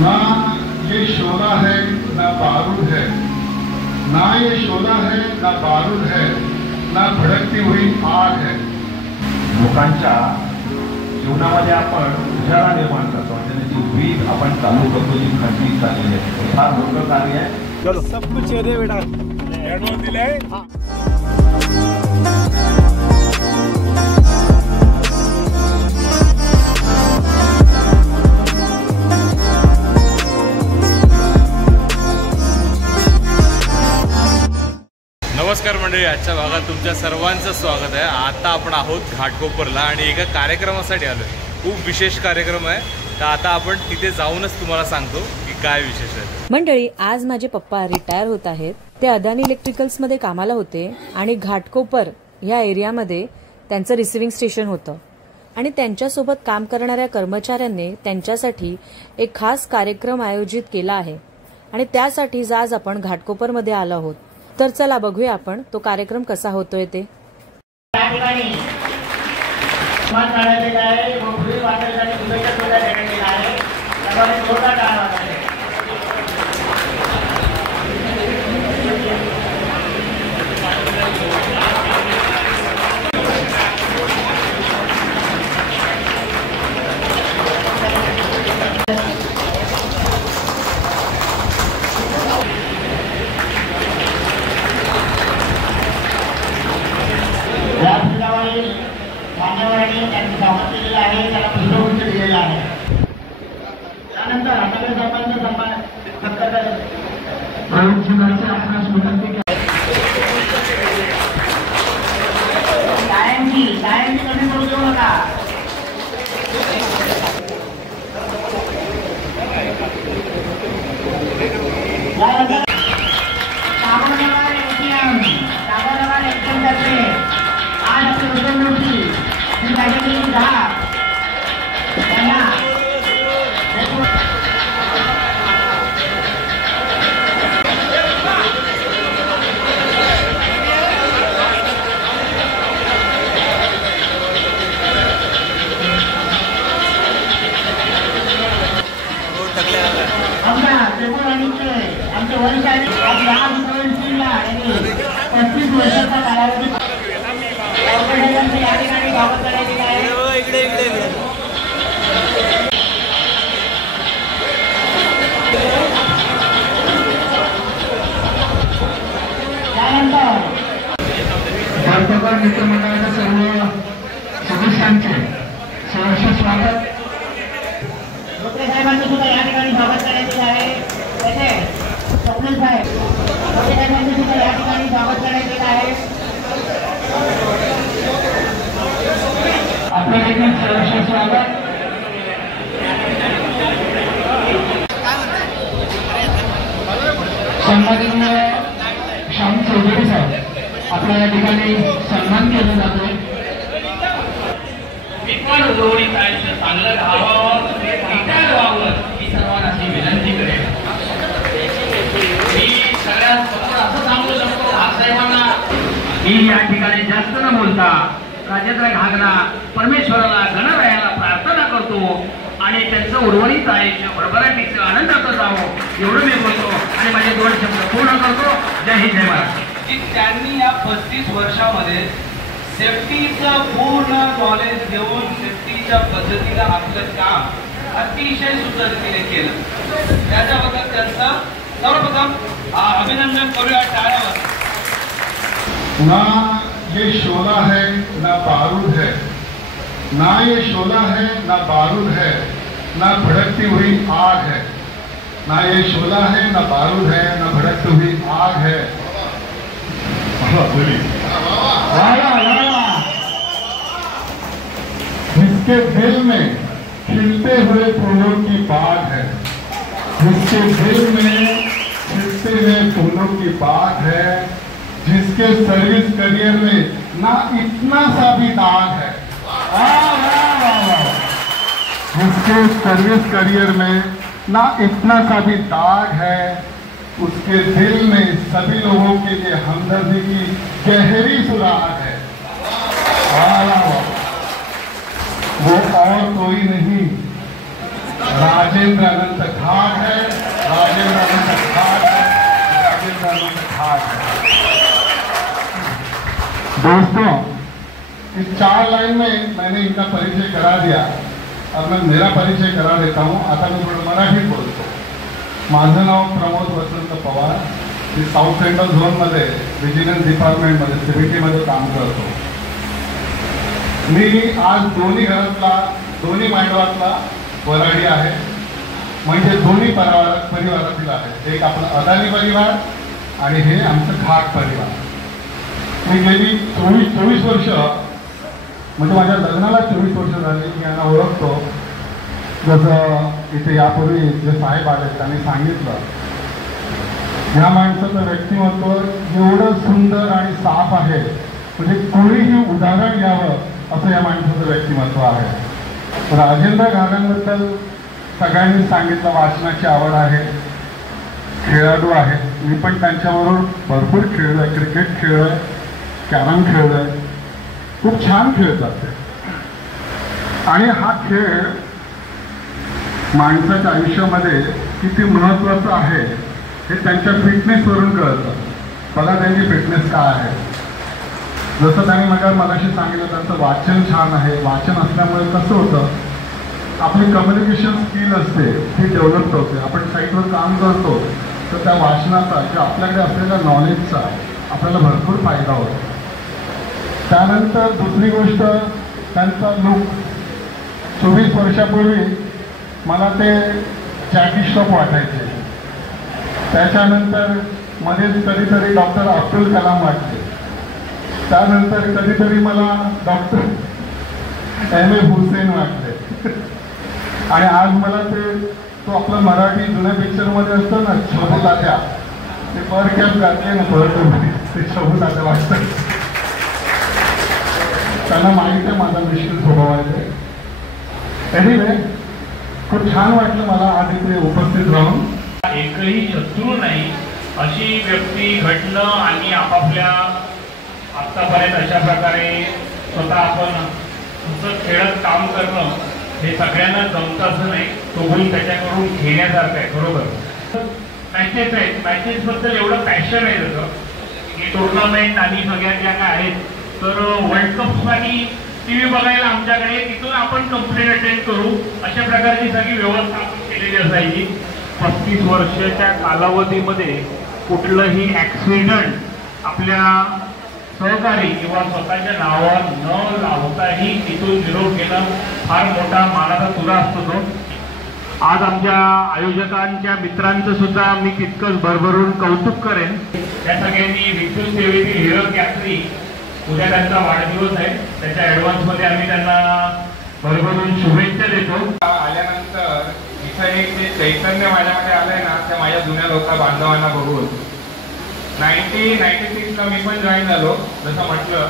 ना ये शोला है ना बारूद है, ना ये शोला है ना बारूद है, ना भड़कती हुई आग है। लोकांच्या जीवनामध्ये आपण उजाळा निर्माण करतो आणि त्याची वीज आपण चालू करतो, जी खंडित झालेली आहे। फार मोठं कार्य आहे। चलो सब कुछ दे बेटा दिले। नमस्कार मंडळी, आजच्या भागात तुमच्या सर्वांचं स्वागत आहे। आता आपण आहोत घाटकोपरला आणि एका कार्यक्रमासाठी आलोय। खूप विशेष कार्यक्रम आहे, तर आता आपण तिथे जाऊनच तुम्हाला सांगतो की काय विशेष आहे। मंडळी, आज माझे पप्पा रिटायर होत आहेत। ते अदानी इलेक्ट्रिकल्स मध्ये कामाला होते आणि घाटकोपर या एरियामध्ये त्यांचं रिसिव्हिंग स्टेशन होतं आणि त्यांच्यासोबत काम करणाऱ्या कर्मचाऱ्यांनी त्यांच्यासाठी एक खास कार्यक्रम आयोजित केला आहे आणि त्यासाठीच आज आपण घाटकोपरमध्ये आलो आहोत। तर चला बघूया आपण तो कार्यक्रम कसा होतोय ते। मान्यवरांनी त्यांनी स्वागत केलेलं आहे, त्याला पुष्पगुच्छ दिलेला आहे। त्यानंतर आपल्या सर्वांचा सन्मान कायमची कमी करू देऊ नका। आमचे वरिष्ठ आज लहान प्रवीणसिंगला यांनी 35 वर्षाचा कालावधी या ठिकाणी स्वागत करण्यात आहे। त्यानंतर मित्रमंडळाच्या सर्व सदस्यांचे सहर्ष स्वागत। डॉक्टर साहेबांचं सुद्धा या ठिकाणी स्वागत करण्यात आहे। स्वप्नील साहेब साहेबांचं सुद्धा या ठिकाणी स्वागत करण्यात येत आहे। आपलं देखील सहर्ष स्वागत। सन्माननीय श्याम चौधरी साहेब आपल्या या ठिकाणी सन्मान केला जातोय। मी पण उजवणीत आयुष्य चांगलं राहावं, रिटायर व्हावं ही सर्वांना विनंती करेन। मी सगळ्यात असं सांगू शकतो साहेबांना, मी या ठिकाणी जास्त न बोलता राजेंद्र घागरा परमेश्वराला गणरायाला प्रार्थना करतो आणि त्यांचं उर्वरित आयुष्य भरभराटीचं आनंदाचं जावं एवढं मी बोलतो आणि माझे 2 शब्द पूर्ण करतो। जय हिंद, जय महाराष्ट्र। त्यांनी या 35 वर्षामध्ये सेफ्टीचं पूर्ण नॉलेज घेऊन सेफ्टीच्या पद्धतीला आपलं काम अतिशय सुंदरतेने केलं। त्याच्याबद्दल त्यांचं सर्वप्रथम अभिनंदन करूया टाळ्यावर। ना ये शोला है ना बारूद है, ना ये शोला है ना बारूद है, ना भड़कती हुई आग है। ना ये शोला है ना बारूद है, ना भड़कती हुई आग है। जिसके दिल में खिलते हुए फूलों की बाग है, जिसके दिल में खिलते हुए फूलों की बाग है, जिसके सर्विस करियर में ना इतना सा भी दाग है। जिसके सर्विस करियर में ना इतना सा भी दाग है, उसके दिल में सभी लोगों के लिए हमदर्दी की गहरी सुराग है। वो और कोई नहीं, राजेंद्र अनंत घाट है, राजेंद्र का घाट है, राजेंद्र का घाट है। दोस्तों, इस 4 लाइन में मैंने इनका परिचय करा दिया। अब मैं मेरा परिचय करा देता हूँ। आता मी थोडं मराठीत बोलतो। माझं नाव प्रमोद वसंत पवार। मी साऊथ सेंट्रल झोनमध्ये विजिलन्स डिपार्टमेंटमध्ये CBT काम करतो। मी आज दोन्ही घरातला, दोन्ही मांडवातला वराडी आहे, म्हणजे दोन्ही परिवारातील आहे। एक आपला अदानी परिवार आणि हे आमचं घाट परिवार। मी गेली 24 वर्ष, म्हणजे माझ्या लग्नाला 24 वर्ष झाली, मी यांना ओळखतो। जसं इथे यापूर्वी जे साहेब आले त्यांनी सांगितलं, ह्या माणसाचं व्यक्तिमत्व एवढं सुंदर आणि साफ आहे, म्हणजे कोणीही उदाहरण घ्यावं असं या माणसाचं व्यक्तिमत्व आहे। राजेंद्र घागांबद्दल सगळ्यांनी सांगितलं, वाचनाची आवड आहे, खेळाडू आहे। मी पण त्यांच्याबरोबर भरपूर खेळलोय, क्रिकेट खेळलोय, कॅरम खेळलोय, खूप छान खेळतात ते। आणि हा खेळ माणसाच्या आयुष्यामध्ये किती महत्त्वाचं आहे हे त्यांच्या फिटनेसवरून कळतं। बघा त्यांची फिटनेस काय आहे। जसं त्यांनी मगाशी सांगितलं, त्यांचं वाचन छान आहे। वाचन असल्यामुळे कसं होतं, आपली कम्युनिकेशन स्किल असते ती डेव्हलप होते। आपण साईटवर काम करतो तर त्या वाचनाचा किंवा आपल्याकडे असलेल्या नॉलेजचा आपल्याला भरपूर फायदा होतो। त्यानंतर दुसरी गोष्ट, त्यांचा लुक। 24 वर्षापूर्वी मला ते जॅकी श्रॉफ वाटायचे, त्याच्यानंतर मध्येच कधीतरी डॉक्टर अब्दुल कलाम वाटले, त्यानंतर कधीतरी मला डॉक्टर M.A. हुसेन वाटले, आणि आज मला तो आपला मराठी जुन्या पिक्चरमध्ये असतं ना, शोभू तात्या, ते पर कॅप घातले ना परत ते शोभू तात्या वाटतं। त्यांना माहिती आहे माझा मिश्किल स्वभाव आहे। एनिवे, खूप छान वाटलं मला आज इथे उपस्थित राहून। एकही शत्रू नाही अशी व्यक्ती घडणं आणि आपापल्या आत्तापर्यंत अशा प्रकारे स्वतः आपण पुस्तक खेळत काम करणं हे सगळ्यांना जमतं असं नाही, तो गुण त्याच्याकडून घेण्यासारखं आहे। बरोबर, मॅचेस आहेत, मॅचेसबद्दल एवढं पॅशन आहे त्याचं की टुर्नामेंट आणि सगळ्या ज्या काय आहेत, तर वर्ल्ड कपसाठी TV बघायला आमच्याकडे, तिथून आपण कंप्लेंट अटेंड करू अशा प्रकारची सगळी व्यवस्था आपण केलेली असायची। 35 वर्षाच्या कालावधीमध्ये कुठलंही ॲक्सिडेंट आपल्या सहकारी किंवा स्वतःच्या नावावर न लावताही तिथून निरोप घेणं फार मोठा मानाचा तुरा असतो तो। आज आमच्या आयोजकांच्या मित्रांचं सुद्धा मी तितकंच भरभरून कौतुक करेन। त्या सगळ्यांनी विद्युत सेवेतील हिरक यात्री, उद्या त्यांचा वाढदिवस आहे, त्याच्या ॲडव्हान्समध्ये आम्ही त्यांना भरभरून शुभेच्छा देतो। आल्यानंतर इथं एक जे चैतन्य माझ्यामध्ये आलंय ना, त्या माझ्या जुन्या लोक बांधवांना बघून 1996ला मी पण जॉईन झालो। जसं म्हटलं,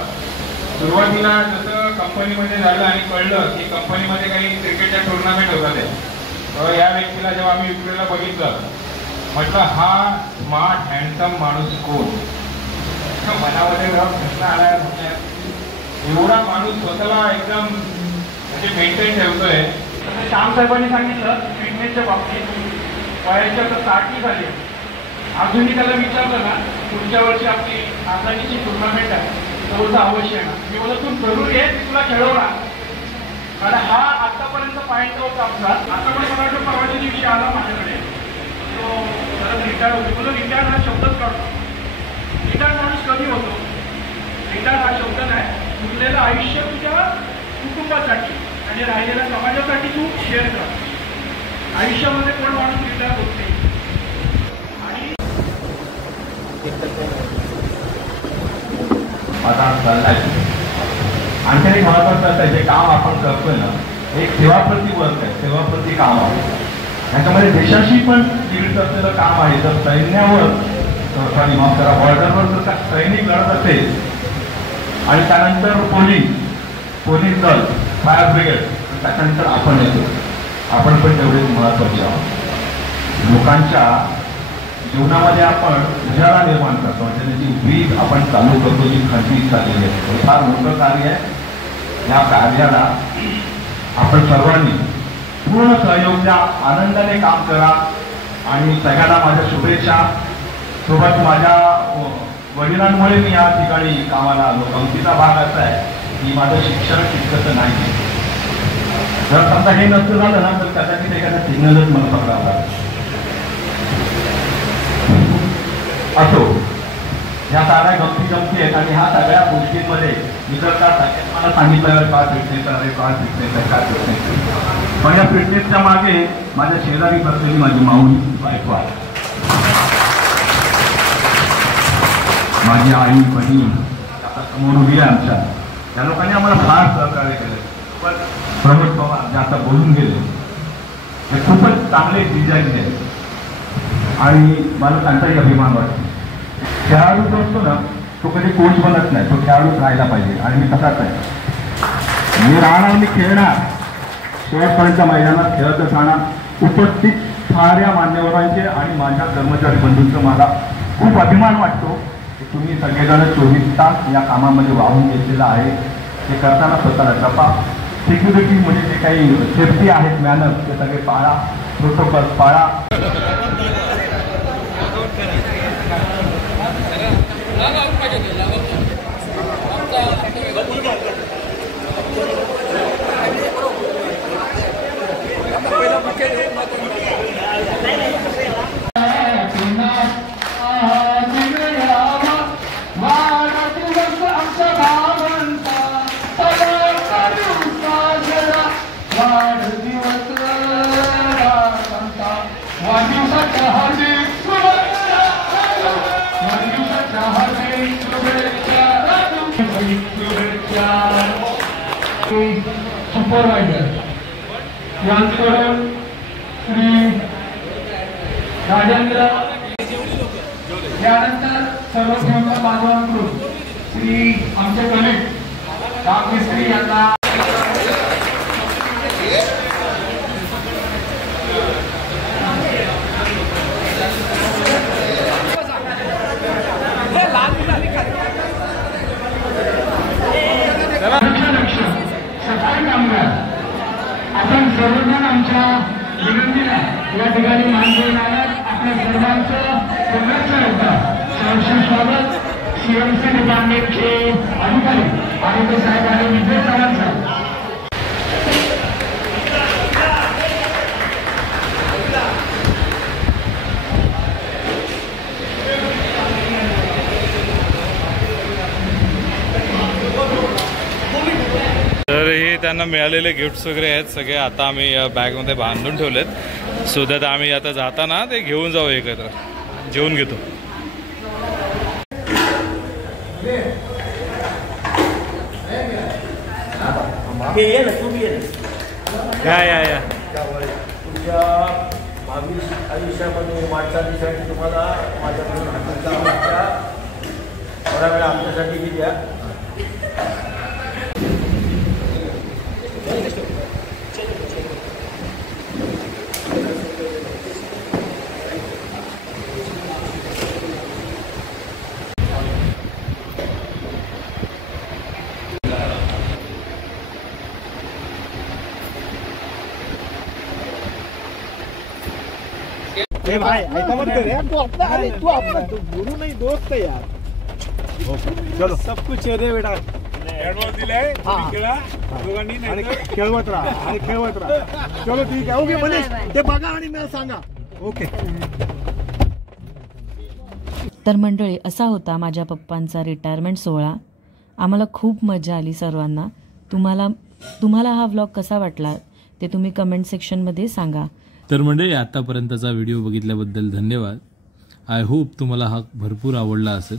सुरुवातीला जसं कंपनीमध्ये झालं आणि कळलं की कंपनीमध्ये काही क्रिकेटच्या टुर्नामेंट होतात आहे, तर या व्यक्तीला जेव्हा आम्ही विक्रीला बघितलं, म्हटलं हा स्मार्ट हँडसम माणूस कोण। मनामध्ये प्रश्न आला, एवढा माणूस स्वतःला एकदम म्हणजे मेंटेन ठेवतोय। श्याम साहेबांनी सांगितलं फिटनेसच्या बाबतीत, वयाच्या आता 60 झाली, अजूनही त्याला विचारलं ना पुढच्या वर्षी आपली आघाडीची टुर्नामेंट आहे, थोडंसं अवश्य आहे ना, मी बोलत तू जरूर ये, मी तुला खेळवणार, कारण हा आतापर्यंत पॉईंट होता आपला। आता पण मला वाटतं परवाच्या दिवशी आला माझ्याकडे, तो जरा रिटायर होतो, बोलतो रिटायर हा शब्दच काढतो। रिटायर माणूस कधी होतो, रिटायर हा शब्द नाही, उरलेलं आयुष्य तुझ्या कुटुंबासाठी आणि राहिलेल्या समाजासाठी तू शेअर कर। आयुष्यामध्ये कोण माणूस रिटायर होत नाही। आणि आता चाललाय आणखी एक महत्वाचं असं जे काम आपण करतोय ना, एक सेवाप्रती वर्क आहे, सेवाप्रती काम आहे। याच्यामध्ये देशाशी पण निगडीत असलेलं काम आहे। जर सैन्यावर सॉरी माफ करा, बॉर्डरवर जर का सैनिक लढत असेल आणि त्यानंतर पोलीस दल, फायर ब्रिगेड, त्याच्यानंतर आपण येतो, आपण पण तेवढेच महत्वाचे आहोत। लोकांच्या जीवनामध्ये आपण उजाळा निर्माण करतो, म्हणजे जी वीज आपण चालू करतो, जी खंडित झालेली आहे, हे फार मोठं कार्य आहे। या कार्याला आपण सर्वांनी पूर्ण सहयोग द्या, आनंदाने काम करा आणि सगळ्यांना माझ्या शुभेच्छा. सोबत माझ्या वडिलांमुळे मी या ठिकाणी कामाला आलो. गमतीचा भाग असा आहे की माझं शिक्षण तितकंसं नाही. जर समजा हे नसतं झालं ना तर कदाचित एखादा सिग्नलच मला पकडा असो. ह्या साऱ्या गमती आहेत आणि ह्या सगळ्या गोष्टींमध्ये जर का मला सांगितलं का फिटनेस आहे, का फिटनेस आहे, का फिटनेस. पण या फिटनेसच्या मागे माझ्या शेजारी बसलेली माझी माऊली बायको आहे, माझी आई बहीण आता समोर उभी आहे आमच्या. त्या लोकांनी आम्हाला फार सहकार्य केलं. पण प्रमोद पवार जे आता बोलून गेले हे खूपच चांगले डिझाईन आहे आणि मला त्यांचाही अभिमान वाटतो. खेळाडू जो असतो ना तो कधी कोच बनत नाही, तो खेळाडूच राहायला पाहिजे आणि मी तसाच आहे. मी राहणार, मी खेळणार, शेवटपर्यंत मैदानात खेळतच राहणार. उपस्थित साऱ्या मान्यवरांचे आणि माझ्या कर्मचारी बंधूंचं मला खूप अभिमान वाटतो की तुम्ही सगळेजण 24 तास या कामामध्ये वाहून घेतलेलं आहे. ते करताना स्वतःला जपा. सिक्युरिटी म्हणजे जे काही सेफ्टी आहेत, मॅनर्स ते सगळे पाळा, प्रोटोकॉल पाळा. सुपरवायझर यांच्याकडून श्री राजेंद्र, यानंतर सर्व सेवक बांधवांकडून श्री आमचे कलेक्टर राममिस्त्री यांना सफाई कामगार आपण सर्वजण आमच्या विनंतीला या ठिकाणी मान देऊन आलात. आपल्या सर्वांचं संरक्षण होतं. सहर्ष स्वागत सीएमसी डिपार्टमेंटचे अधिकारी आरोग्य साहेब आणि विजय चव्हाण साहेब. तर हे त्यांना मिळालेले गिफ्ट्स वगैरे आहेत सगळे. आता आम्ही या बॅगमध्ये बांधून ठेवलेत सो दॅट आम्ही आता जाताना ते घेऊन जाऊ, एकत्र जेवून घेतो. या तुमच्या भावी आयुष्यामध्ये वाटचालीसाठी तुम्हाला माझ्याकडून हाताच्या थोड्या वेळा आमच्यासाठी ही द्या. भाई ऐसा मत कर यार, तू अपना गुरु नहीं दोस्त है यार. चलो सब कुछ आहे रे बेटा. ऍडव्हान्स दिलाय, खेळा दोघांनी, खेळवत राहा आणि खेळवत राहा. चलो ठीक आहे. ओके मनीष, ते बघा आणि मला सांगा. ओके. तर मंडळी, असा होता माझ्या पप्पांचा रिटायरमेंट सोहळा. आम्हाला खूप मजा आली सर्वांना. तुम्हाला हा व्लॉग कसा वाटला ते तुम्ही कमेंट सेक्शनमध्ये सांगा. तर मंडळी, आतापर्यंतचा व्हिडिओ बघितल्याबद्दल धन्यवाद. आय होप तुम्हाला हा भरपूर आवडला असेल.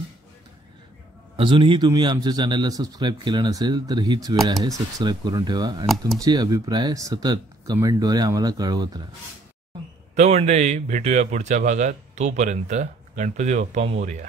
अजूनही तुम्ही आमच्या चॅनलला सबस्क्राईब केलं नसेल तर हीच वेळ आहे, सबस्क्राईब करून ठेवा आणि तुमचे अभिप्राय सतत कमेंटद्वारे आम्हाला कळवत राहा. तर मंडळी, भेटूया पुढच्या भागात. तोपर्यंत गणपती बाप्पा मोरया.